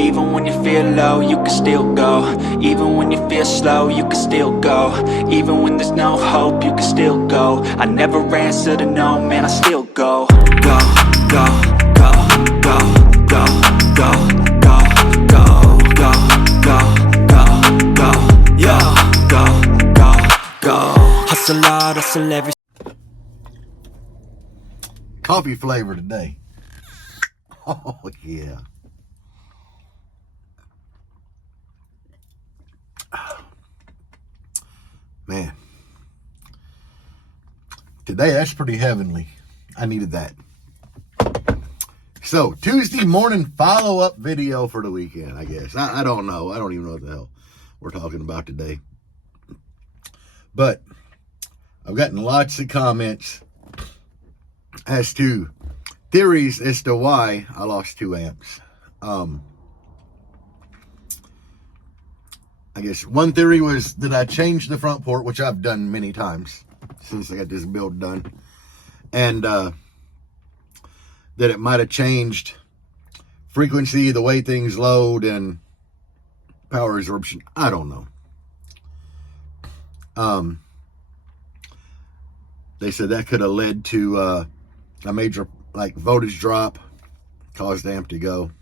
Even when you feel low, you can still go. Even when you feel slow, you can still go. Even when there's no hope, you can still go. I never answer to no, man, I still go. Go, go, go, go, go, go, go, go, go, go, go, go, yo, go, go, go. Hustle hard, hustle every coffee flavor today. Oh, yeah. Man. Today, that's pretty heavenly. I needed that. So, Tuesday morning follow-up video for the weekend, I guess. I don't know. I don't even know what the hell we're talking about today. But I've gotten lots of comments as to theories as to why I lost 2 amps. I guess one theory was that I changed the front port, which I've done many times since I got this build done. And that it might have changed frequency, the way things load, and power absorption. I don't know. They said that could have led to a major voltage drop, caused the amp to go.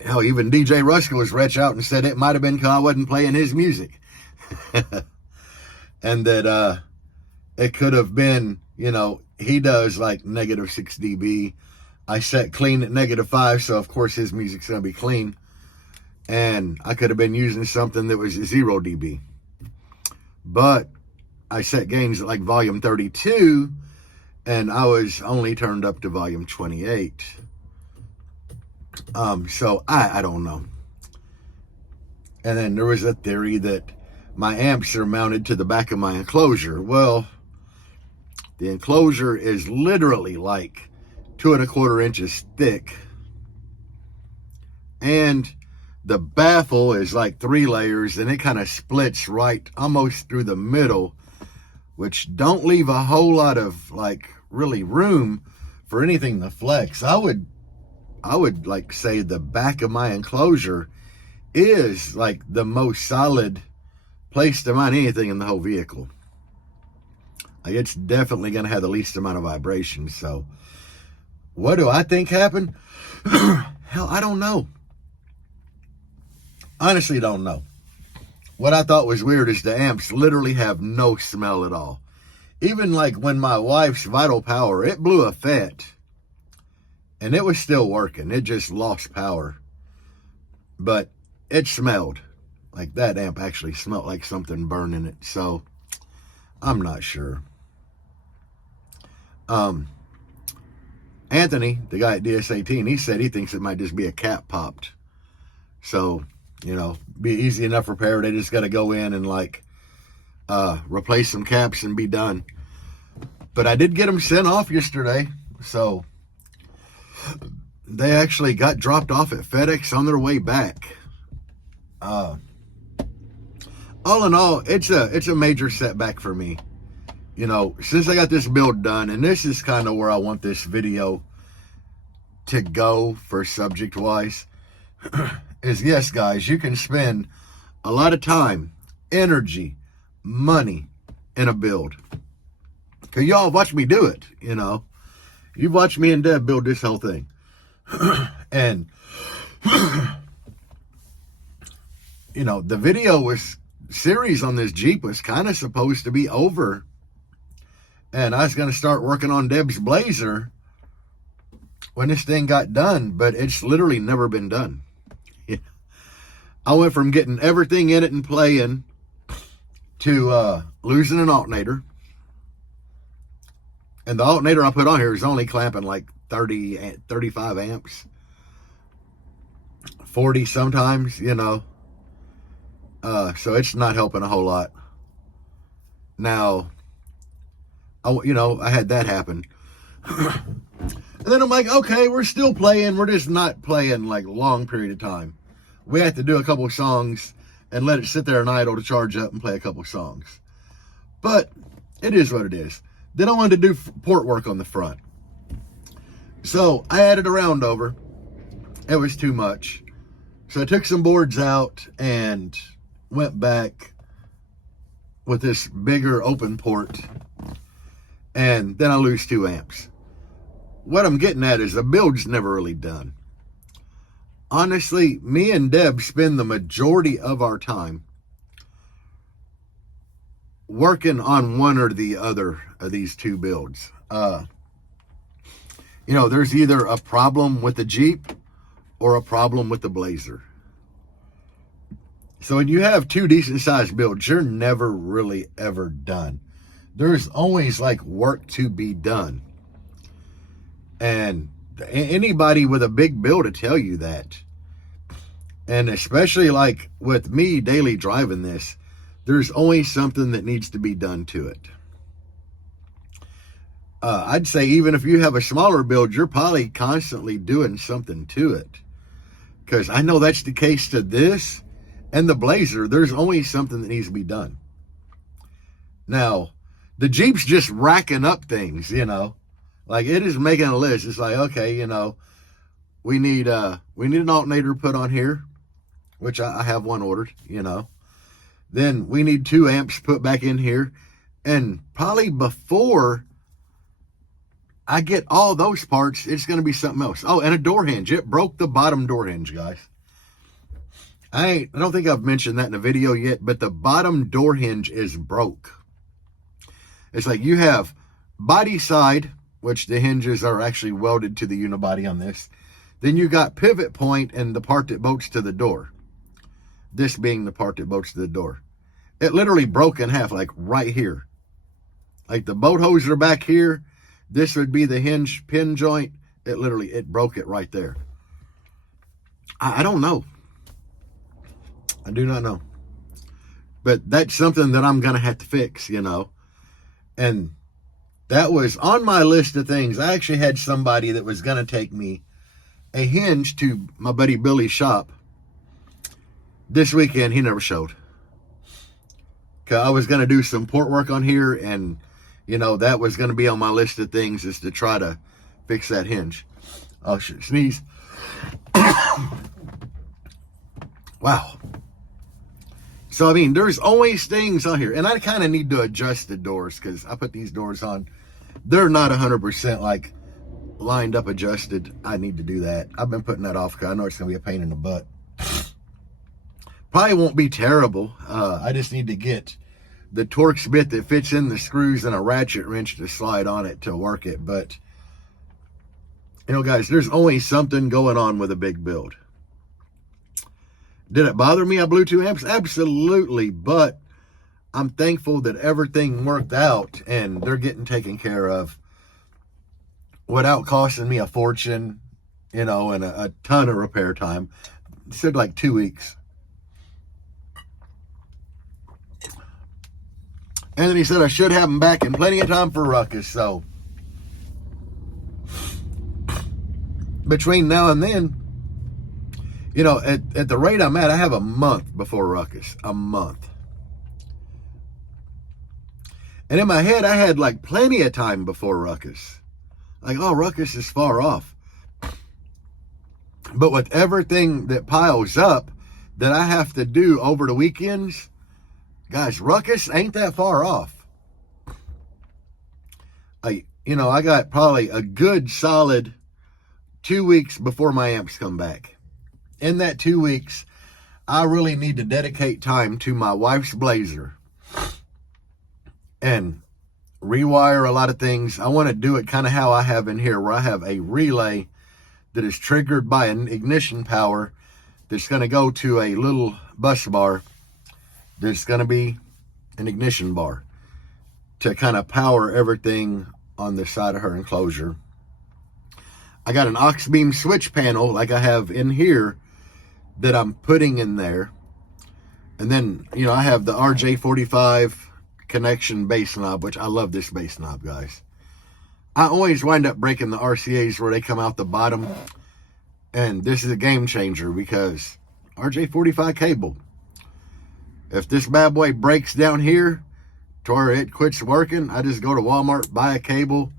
Hell, even DJ Ruska was retch out and said it might have been because I wasn't playing his music. And that it could have been, he does negative 6 dB. I set clean at -5, so of course his music's going to be clean. And I could have been using something that was 0 dB. But I set gains at volume 32, and I was only turned up to volume 28. So I don't know. And then there was a theory that my amps are mounted to the back of my enclosure. Well, the enclosure is literally 2 1/4 inches thick. And the baffle is 3 layers, and it kind of splits right almost through the middle, which don't leave a whole lot of really room for anything to flex. I would say the back of my enclosure is the most solid place to mount anything in the whole vehicle. It's definitely going to have the least amount of vibration. So what do I think happened? Hell, I don't know. Honestly, don't know. What I thought was weird is the amps literally have no smell at all. Even when my wife's Vital Power, it blew a FET, and it was still working. It just lost power. But it smelled. That amp actually smelled like something burning it. So, I'm not sure. Anthony, the guy at DS18, he said he thinks it might just be a cap popped. So, be easy enough repair. They just got to go in and replace some caps and be done. But I did get them sent off yesterday. So, they actually got dropped off at FedEx on their way back. All in all, it's a major setback for me. Since I got this build done, and this is kind of where I want this video to go for subject-wise, is yes, guys, you can spend a lot of time, energy, money in a build. Because y'all have watched me do it, You've watched me and Deb build this whole thing. And, the video series on this Jeep was kind of supposed to be over. And I was going to start working on Deb's Blazer when this thing got done, but it's literally never been done. I went from getting everything in it and playing to losing an alternator. And the alternator I put on here is only clamping 30, 35 amps. 40 sometimes, So it's not helping a whole lot. Now, I had that happen. And then I'm okay, we're still playing. We're just not playing long period of time. We have to do a couple of songs and let it sit there and idle to charge up and play a couple of songs. But it is what it is. Then I wanted to do port work on the front. So I added a round over. It was too much. So I took some boards out and went back with this bigger open port. And then I lose 2 amps. What I'm getting at is the build's never really done. Honestly, me and Deb spend the majority of our time working on one or the other of these 2 builds. You know, there's either a problem with the Jeep or a problem with the Blazer. So when you have 2 decent sized builds, you're never really ever done. There's always like work to be done. And anybody with a big build to tell you that. And especially like with me daily driving this, there's always something that needs to be done to it. I'd say even if you have a smaller build, you're probably constantly doing something to it. Because I know that's the case to this and the Blazer. There's always something that needs to be done. Now, the Jeep's just racking up things, you know. Like, it is making a list. It's like, okay, you know, we need an alternator put on here, which I have one ordered, you know. Then we need 2 amps put back in here. And probably before I get all those parts, it's going to be something else. Oh, and a door hinge. It broke the bottom door hinge, guys. I don't think I've mentioned that in a video yet, but the bottom door hinge is broke. It's like you have body side, which the hinges are actually welded to the unibody on this. Then you got pivot point and the part that bolts to the door. This being the part that bolts to the door. It literally broke in half, like right here. Like the bolt hose are back here. This would be the hinge pin joint. It broke it right there. I don't know. I do not know. But that's something that I'm going to have to fix, you know. And that was on my list of things. I actually had somebody that was going to take me a hinge to my buddy Billy's shop this weekend. He never showed. 'Cause I was going to do some port work on here, and you know, that was going to be on my list of things, is to try to fix that hinge. Oh, shit, sneeze. Wow. So, I mean, there's always things on here. And I kind of need to adjust the doors, because I put these doors on. They're not 100% like lined up adjusted. I need to do that. I've been putting that off because I know it's going to be a pain in the butt. Probably won't be terrible. I just need to get the Torx bit that fits in the screws and a ratchet wrench to slide on it to work it. But, you know, guys, there's always something going on with a big build. Did it bother me I blew 2 amps? Absolutely. But I'm thankful that everything worked out and they're getting taken care of without costing me a fortune, you know, and a ton of repair time. It said like 2 weeks. And then he said I should have them back in plenty of time for Ruckus. So between now and then, you know, at the rate I'm at, I have a month before Ruckus. A month. And in my head, I had like plenty of time before Ruckus. Like, oh, Ruckus is far off. But with everything that piles up that I have to do over the weekends, guys, Ruckus ain't that far off. I got probably a good solid 2 weeks before my amps come back. In that 2 weeks, I really need to dedicate time to my wife's Blazer and rewire a lot of things. I want to do it kind of how I have in here, where I have a relay that is triggered by an ignition power that's going to go to a little bus bar. There's going to be an ignition bar to kind of power everything on the side of her enclosure. I got an aux beam switch panel like I have in here that I'm putting in there. And then, you know, I have the RJ45 connection bass knob, which I love this bass knob, guys. I always wind up breaking the RCAs where they come out the bottom. And this is a game changer because RJ45 cable. If this bad boy breaks down here to where it quits working, I just go to Walmart, buy a cable,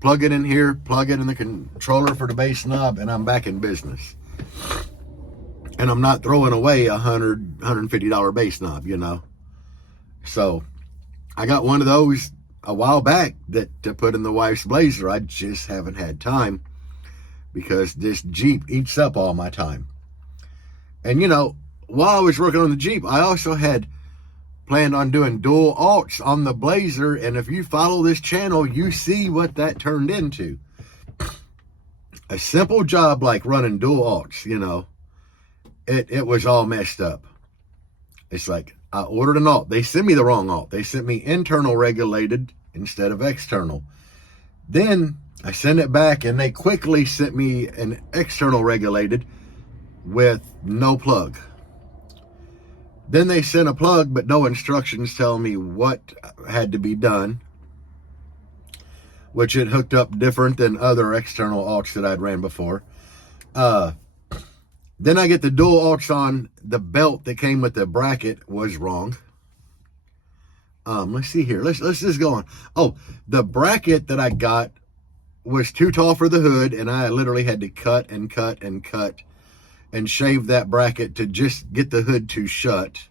plug it in here, plug it in the controller for the bass knob, and I'm back in business. And I'm not throwing away $150 bass knob, you know. So I got one of those a while back to put in the wife's Blazer. I just haven't had time because this Jeep eats up all my time. And you know, while I was working on the Jeep, I also had planned on doing dual alts on the Blazer, and if you follow this channel, you see what that turned into. A simple job like running dual alts, you know, it was all messed up. It's like, I ordered an alt. They sent me the wrong alt. They sent me internal regulated instead of external. Then I sent it back, and they quickly sent me an external regulated with no plug. Then they sent a plug, but no instructions telling me what had to be done, which it hooked up different than other external alts that I'd ran before. Then I get the dual alts on. The belt that came with the bracket was wrong. Let's see here. Let's just go on. Oh, the bracket that I got was too tall for the hood, and I literally had to cut and cut and cut and shave that bracket to just get the hood to shut.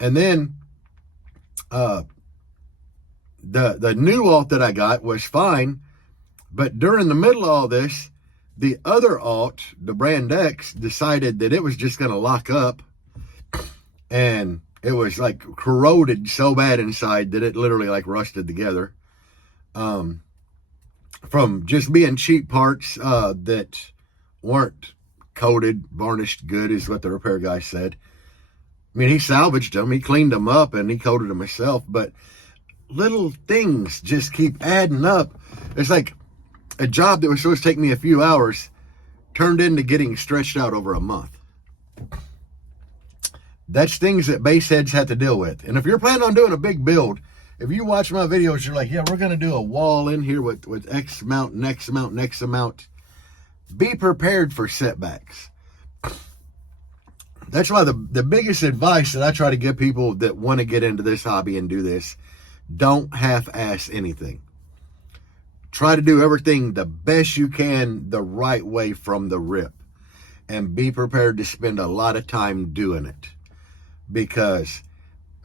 And then the new alt that I got was fine, but during the middle of all this, the other alt, the Brand X, decided that it was just going to lock up, and it was like corroded so bad inside that it literally like rusted together from just being cheap parts that weren't coated, varnished good, is what the repair guy said. I mean, he salvaged them, he cleaned them up, and he coated them himself, but little things just keep adding up. It's like a job that was supposed to take me a few hours turned into getting stretched out over a month. That's things that bass heads have to deal with. And if you're planning on doing a big build, if you watch my videos, you're like, yeah, we're going to do a wall in here with X amount, next amount, next amount. Be prepared for setbacks. That's why the biggest advice that I try to give people that want to get into this hobby and do this, don't half-ass anything. Try to do everything the best you can the right way from the rip. And be prepared to spend a lot of time doing it. Because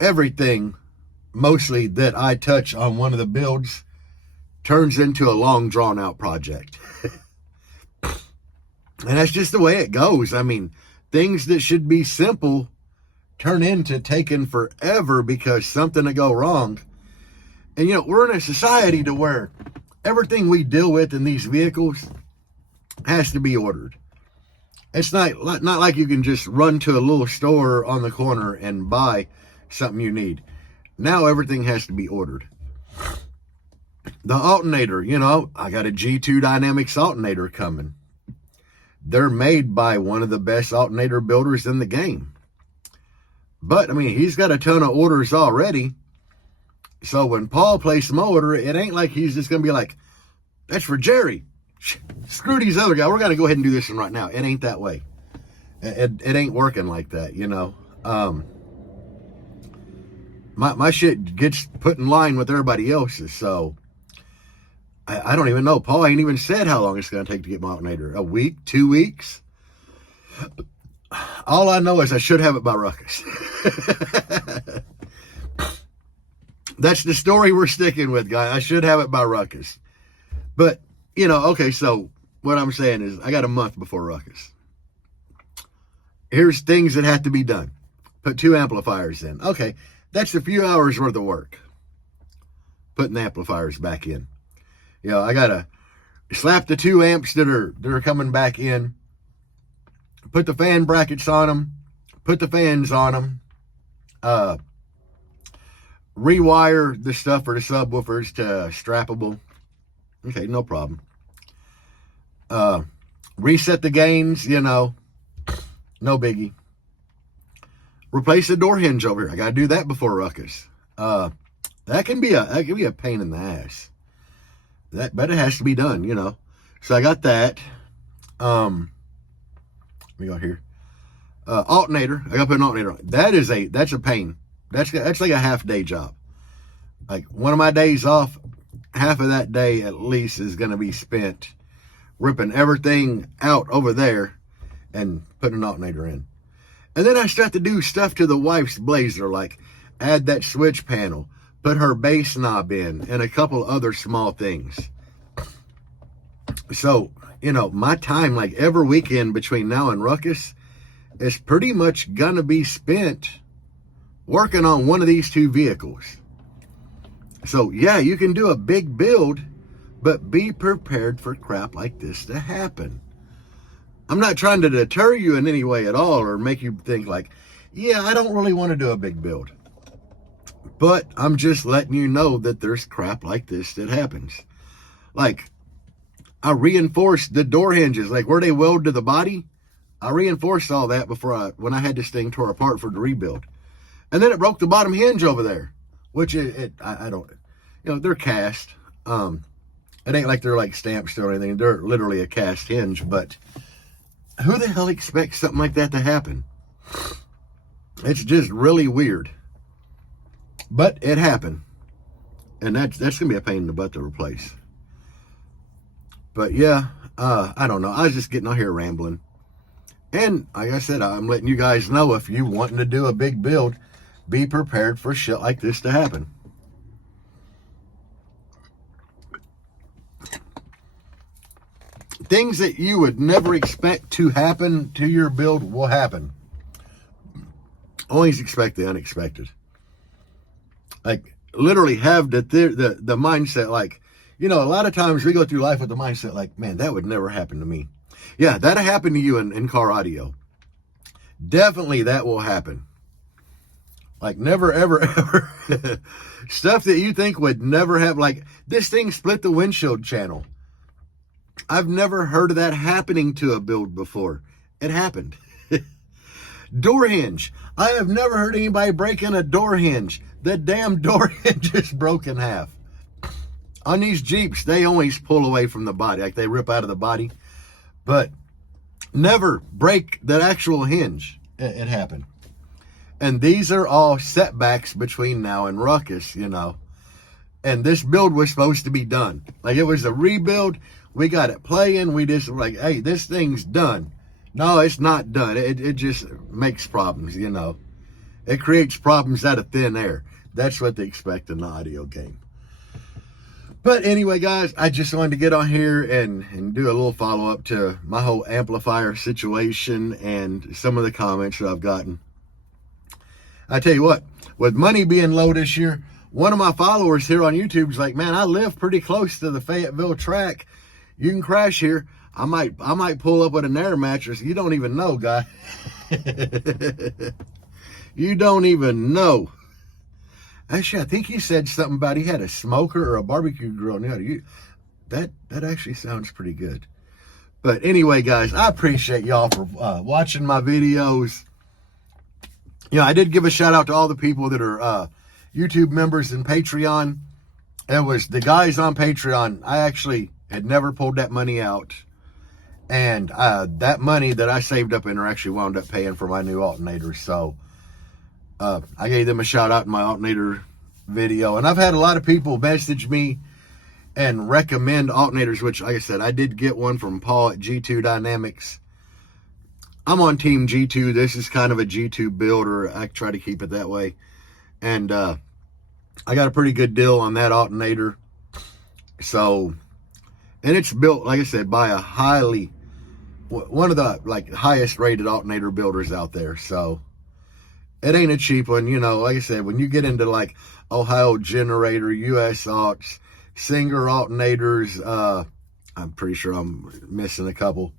everything, mostly that I touch on one of the builds, turns into a long drawn-out project. And that's just the way it goes. I mean, things that should be simple turn into taking forever because something will go wrong. And, you know, we're in a society to where everything we deal with in these vehicles has to be ordered. It's not like you can just run to a little store on the corner and buy something you need. Now everything has to be ordered. The alternator, you know, I got a G2 Dynamics alternator coming. They're made by one of the best alternator builders in the game. But, I mean, he's got a ton of orders already. So when Paul places my order, it ain't like he's just going to be like, that's for Jerry. Screw these other guys. We're going to go ahead and do this one right now. It ain't that way. It ain't working like that, you know. My shit gets put in line with everybody else's, so I don't even know. Paul ain't even said how long it's going to take to get my alternator. A week? 2 weeks? All I know is I should have it by Ruckus. That's the story we're sticking with, guys. I should have it by Ruckus. But, you know, okay, so what I'm saying is I got a month before Ruckus. Here's things that have to be done. Put 2 amplifiers in. Okay, that's a few hours worth of work. Putting the amplifiers back in. You know, I got to slap the 2 amps that are coming back in. Put the fan brackets on them. Put the fans on them. Rewire the stuff for the subwoofers to strappable. Okay, no problem. Reset the gains, you know. No biggie. Replace the door hinge over here. I got to do that before Ruckus. That can be a pain in the ass. But it has to be done, you know. So I got that. Let me go here. Alternator. I got to put an alternator on. That's a pain. That's like a half-day job. Like one of my days off, half of that day at least is going to be spent ripping everything out over there and putting an alternator in. And then I start to do stuff to the wife's Blazer, like add that switch panel, put her bass knob in, and a couple other small things. So, you know, my time, like every weekend between now and Ruckus, is pretty much gonna be spent working on one of these two vehicles. So yeah, you can do a big build, but be prepared for crap like this to happen. I'm not trying to deter you in any way at all or make you think like, yeah, I don't really want to do a big build. But I'm just letting you know that there's crap like this that happens. Like, I reinforced the door hinges, like where they weld to the body. I reinforced all that when I had this thing tore apart for the rebuild. And then it broke the bottom hinge over there, which I don't, you know, they're cast. It ain't like they're like stamps or anything. They're literally a cast hinge, but who the hell expects something like that to happen? It's just really weird. But it happened. And that's going to be a pain in the butt to replace. But yeah, I don't know. I was just getting out here rambling. And like I said, I'm letting you guys know, if you wanting to do a big build, be prepared for shit like this to happen. Things that you would never expect to happen to your build will happen. Always expect the unexpected. Like, literally have the mindset, like, you know, a lot of times we go through life with the mindset like, man, that would never happen to me. Yeah, that'll happen to you in car audio. Definitely that will happen. Like, never, ever, ever. Stuff that you think would never happen. Like, this thing split the windshield channel. I've never heard of that happening to a build before. It happened. Door hinge. I have never heard anybody break in a door hinge. The damn door hinge is broke in half. On these Jeeps, they always pull away from the body. Like, they rip out of the body. But never break that actual hinge. It happened. And these are all setbacks between now and Ruckus, you know. And this build was supposed to be done. Like, it was a rebuild. We got it playing. We just were like, hey, this thing's done. No, it's not done. It just makes problems, you know. It creates problems out of thin air. That's what they expect in the audio game. But anyway, guys, I just wanted to get on here and do a little follow-up to my whole amplifier situation and some of the comments that I've gotten. I tell you what, with money being low this year, one of my followers here on YouTube is like, man, I live pretty close to the Fayetteville track. You can crash here. I might pull up with an air mattress. You don't even know, guy. You don't even know. Actually, I think he said something about he had a smoker or a barbecue grill. That actually sounds pretty good. But anyway, guys, I appreciate y'all for watching my videos. You know, I did give a shout out to all the people that are YouTube members and Patreon. It was the guys on Patreon. I actually had never pulled that money out. And that money that I saved up in there actually wound up paying for my new alternator. So I gave them a shout out in my alternator video. And I've had a lot of people message me and recommend alternators, which, like I said, I did get one from Paul at G2 Dynamics. I'm on Team G2. This is kind of a G2 build, or I try to keep it that way. And I got a pretty good deal on that alternator. So, and it's built, like I said, by a one of the like highest rated alternator builders out there. So it ain't a cheap one, you know. Like I said, when you get into like Ohio Generator, US Alts, Singer alternators, I'm pretty sure I'm missing a couple,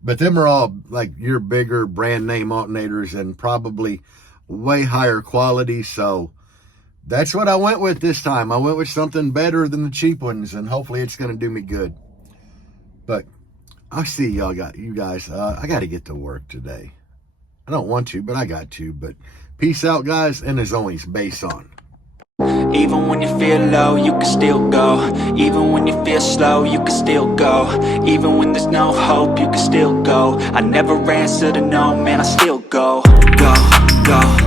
but them are all like your bigger brand name alternators and probably way higher quality. So that's what I went with this time. I went with something better than the cheap ones, and hopefully it's going to do me good. But I'll see you guys. I got to get to work today. I don't want to, but I got to. But peace out, guys. And as always, bass on. Even when you feel low, you can still go. Even when you feel slow, you can still go. Even when there's no hope, you can still go. I never answer to no, man, I still go. Go, go.